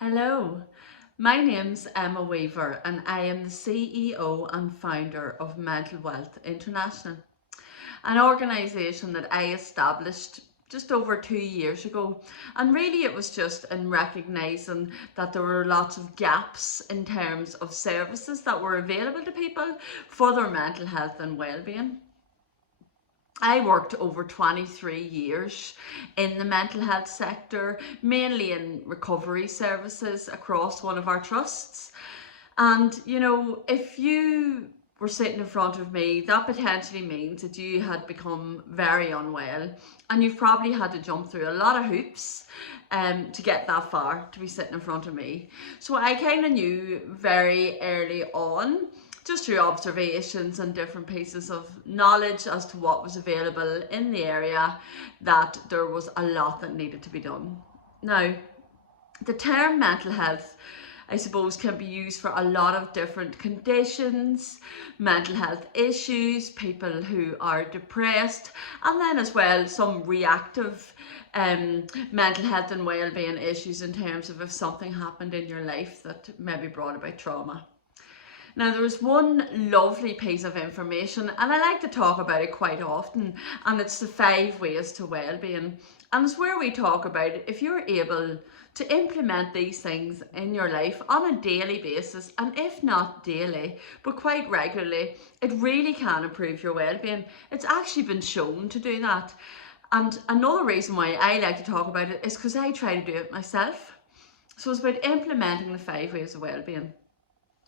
Hello, my name's Emma Weaver and I am the CEO and founder of Mental Wealth International, an organisation that I established just over 2 years ago. And really it was just in recognising that there were lots of gaps in terms of services that were available to people for their mental health and well-being. I worked over 23 years in the mental health sector, mainly in recovery services across one of our trusts. And if you were sitting in front of me, that potentially means that you had become very unwell and you've probably had to jump through a lot of hoops to get that far to be sitting in front of me. So I kind of knew very early on, just through observations and different pieces of knowledge as to what was available in the area, that there was a lot that needed to be done. Now, the term mental health, I suppose, can be used for a lot of different conditions, mental health issues, people who are depressed, and then as well some reactive mental health and well-being issues in terms of if something happened in your life that maybe brought about trauma. Now, there was one lovely piece of information, and I like to talk about it quite often, and it's the 5 ways to well-being. And it's where we talk about it. If you're able to implement these things in your life on a daily basis, and if not daily, but quite regularly, it really can improve your well-being. It's actually been shown to do that. And another reason why I like to talk about it is because I try to do it myself. So it's about implementing the 5 ways of well-being.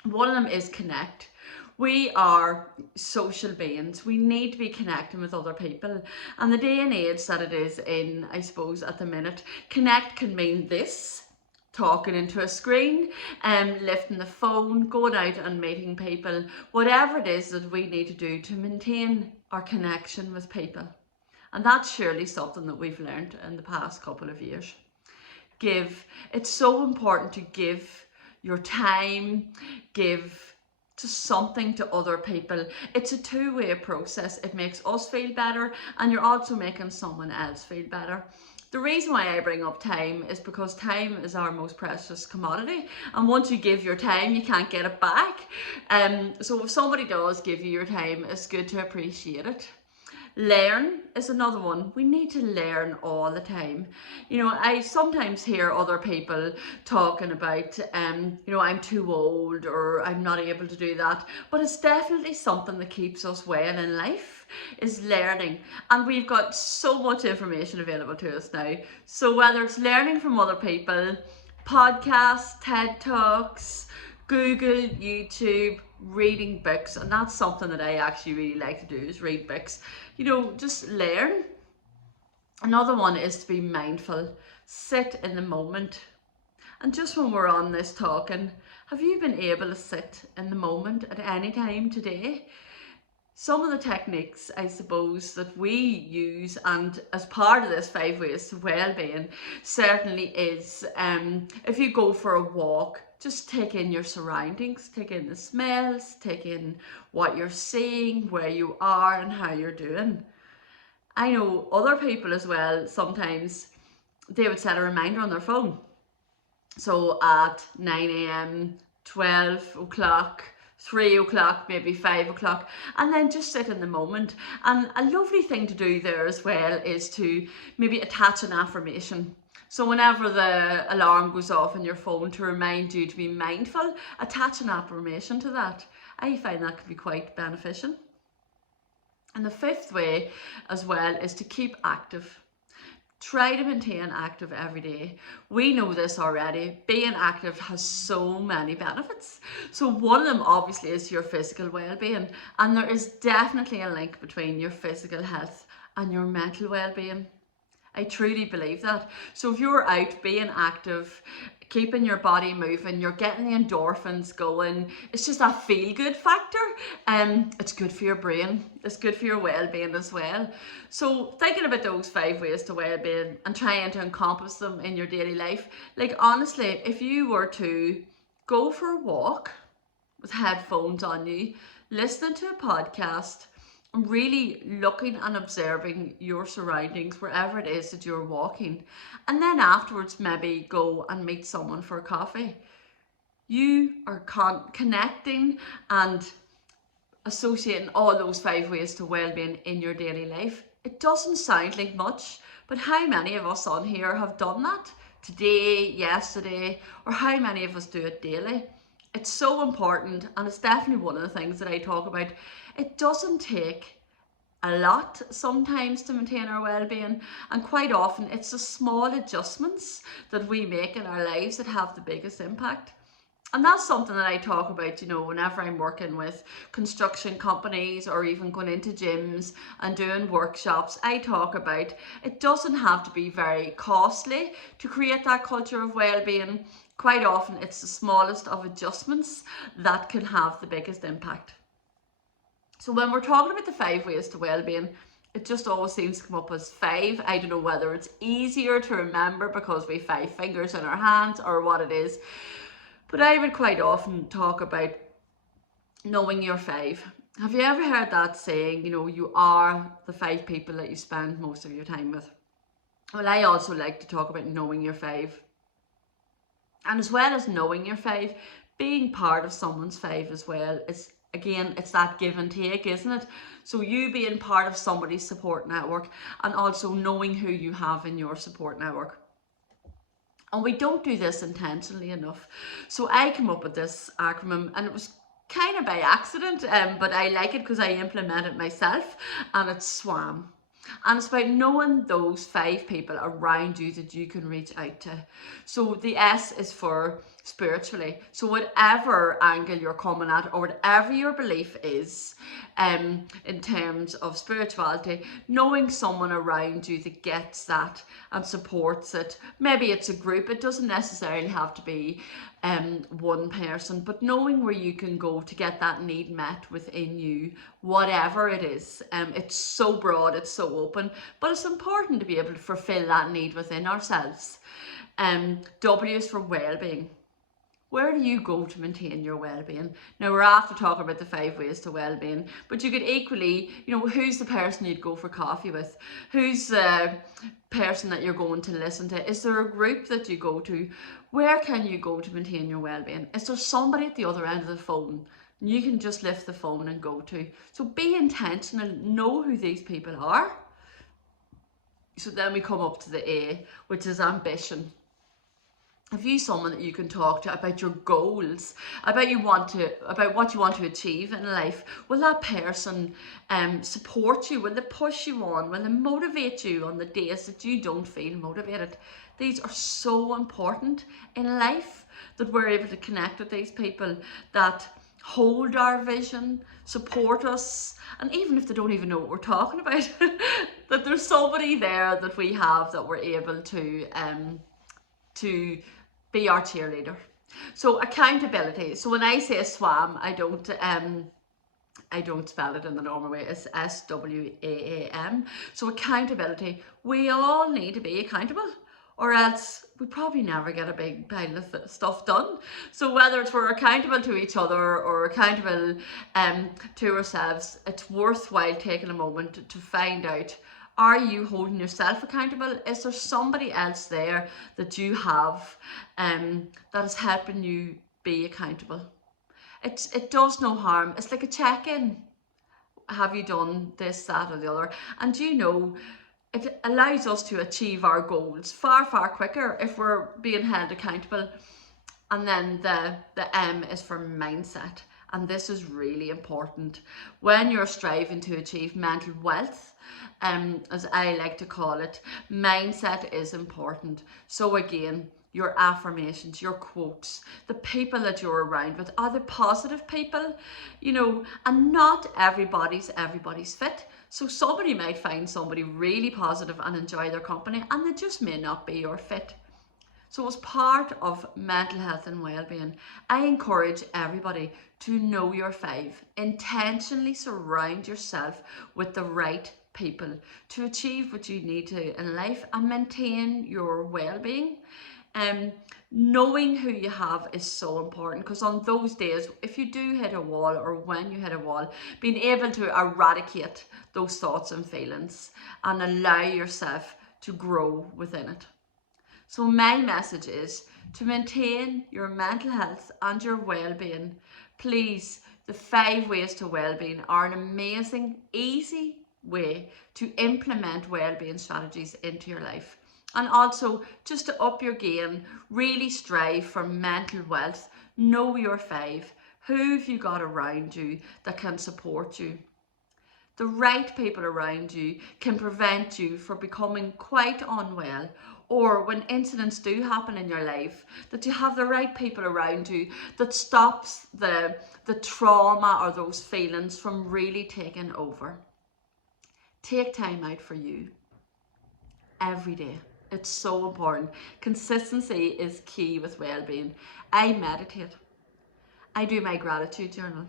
One of them is connect. We are social beings. We need to be connecting with other people. And the day and age that it is in, I suppose, at the minute, connect can mean this: talking into a screen, lifting the phone, going out and meeting people, whatever it is that we need to do to maintain our connection with people. And that's surely something that we've learned in the past couple of years. Give. It's so important to give your time, give to something to other people. It's a two-way process. It makes us feel better and you're also making someone else feel better. The reason why I bring up time is because time is our most precious commodity, and once you give your time you can't get it back. So if somebody does give you your time, it's good to appreciate it. Learn is another one. We need to learn all the time. I sometimes hear other people talking about, I'm too old or I'm not able to do that. But it's definitely something that keeps us well in life, is learning. And we've got so much information available to us now. So whether it's learning from other people, podcasts, TED Talks, Google, YouTube, reading books, and that's something that I actually really like to do, is read books. Just learn. Another one is to be mindful, sit in the moment. And just when we're on this talking, have you been able to sit in the moment at any time today? Some of the techniques, I suppose, that we use, and as part of this 5 ways to well-being, certainly is, if you go for a walk, just take in your surroundings, take in the smells, take in what you're seeing, where you are and how you're doing. I know other people as well, sometimes they would set a reminder on their phone. So at 9 a.m, 12 o'clock, 3 o'clock, maybe 5 o'clock, and then just sit in the moment. And a lovely thing to do there as well is to maybe attach an affirmation. So whenever the alarm goes off on your phone to remind you to be mindful, attach an affirmation to that. I find that can be quite beneficial. And the 5th way as well is to keep active. Try to maintain active every day. We know this already. Being active has so many benefits. So one of them obviously is your physical well-being, and there is definitely a link between your physical health and your mental well-being. I truly believe that. So if you're out being active, keeping your body moving, you're getting the endorphins going, it's just a feel-good factor. It's good for your brain, it's good for your well-being as well. So thinking about those 5 ways to well-being and trying to encompass them in your daily life, like honestly, if you were to go for a walk with headphones on you, listening to a podcast, really looking and observing your surroundings wherever it is that you're walking, and then afterwards maybe go and meet someone for coffee. You are connecting and associating all those 5 ways to well-being in your daily life. It doesn't sound like much, but how many of us on here have done that today, yesterday, or how many of us do it daily? It's so important, and it's definitely one of the things that I talk about. It doesn't take a lot sometimes to maintain our well-being, and quite often it's the small adjustments that we make in our lives that have the biggest impact. And that's something that I talk about, whenever I'm working with construction companies or even going into gyms and doing workshops. I talk about it doesn't have to be very costly to create that culture of well-being. Quite often it's the smallest of adjustments that can have the biggest impact. So when we're talking about the 5 ways to well-being, it just always seems to come up as 5. I don't know whether it's easier to remember because we have 5 fingers in our hands or what it is. But I would quite often talk about knowing your 5. Have you ever heard that saying, you are the 5 people that you spend most of your time with? Well, I also like to talk about knowing your 5. And as well as knowing your 5, being part of someone's 5 as well is, again, it's that give and take, isn't it? So you being part of somebody's support network and also knowing who you have in your support network. And we don't do this intentionally enough. So I came up with this acronym, and it was kind of by accident, but I like it because I implement it myself, and it's SWAM. And it's about knowing those 5 people around you that you can reach out to. So the S is for spiritually. So whatever angle you're coming at, or whatever your belief is, in terms of spirituality, knowing someone around you that gets that and supports it. Maybe it's a group. It doesn't necessarily have to be one person, but knowing where you can go to get that need met within you, whatever it is. It's so broad, it's so open, but it's important to be able to fulfill that need within ourselves. W is for well-being. Where do you go to maintain your well-being? Now, we're after talking about the 5 ways to well-being, but you could equally, who's the person you'd go for coffee with? Who's the person that you're going to listen to? Is there a group that you go to? Where can you go to maintain your well-being? Is there somebody at the other end of the phone you can just lift the phone and go to? So be intentional, know who these people are. So then we come up to the A, which is ambition. If you're someone that you can talk to about your goals, about what you want to achieve in life, will that person support you? Will they push you on? Will they motivate you on the days that you don't feel motivated? These are so important in life, that we're able to connect with these people that hold our vision, support us, and even if they don't even know what we're talking about, that there's somebody there that we have that we're able to be our cheerleader. So accountability. So when I say SWAM, I don't spell it in the normal way. It's SWAAM. So accountability. We all need to be accountable, or else we probably never get a big pile of stuff done. So whether it's we're accountable to each other or accountable to ourselves, it's worthwhile taking a moment to find out, are you holding yourself accountable? Is there somebody else there that you have that is helping you be accountable? It does no harm. It's like a check-in. Have you done this, that, or the other? And it allows us to achieve our goals far, far quicker if we're being held accountable. And then the M is for mindset. And this is really important. When you're striving to achieve mental wealth, as I like to call it, mindset is important. So again, your affirmations, your quotes, the people that you're around with, are the positive people, and not everybody's fit. So somebody might find somebody really positive and enjoy their company, and they just may not be your fit. So as part of mental health and well-being, I encourage everybody to know your 5. Intentionally surround yourself with the right people to achieve what you need to in life and maintain your well-being. Knowing who you have is so important, because on those days, if you do hit a wall, or when you hit a wall, being able to eradicate those thoughts and feelings and allow yourself to grow within it. So my message is to maintain your mental health and your well-being. Please, the 5 ways to well-being are an amazing, easy way to implement well-being strategies into your life. And also, just to up your game, really strive for mental wealth. Know your 5. Who have you got around you that can support you? The right people around you can prevent you from becoming quite unwell, or when incidents do happen in your life, that you have the right people around you that stops the trauma or those feelings from really taking over. Take time out for you every day. It's so important. Consistency is key with well-being. I meditate. I do my gratitude journal.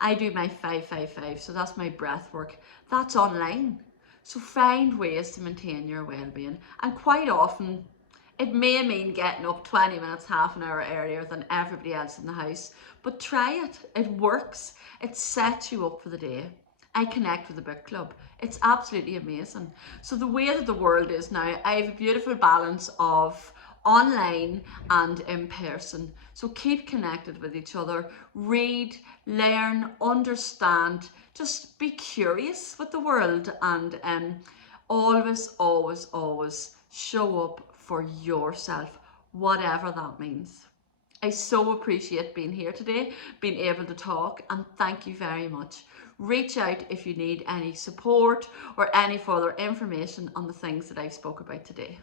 I do my 5-5-5, so that's my breath work. That's online. So find ways to maintain your well-being. And quite often, it may mean getting up 20 minutes, half an hour earlier than everybody else in the house. But try it. It works. It sets you up for the day. I connect with the book club. It's absolutely amazing. So the way that the world is now, I have a beautiful balance of online and in person. So keep connected with each other, read, learn, understand, just be curious with the world, and always, always, always show up for yourself, whatever that means. I so appreciate being here today, being able to talk, and thank you very much. Reach out if you need any support or any further information on the things that I spoke about today.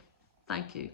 Thank you.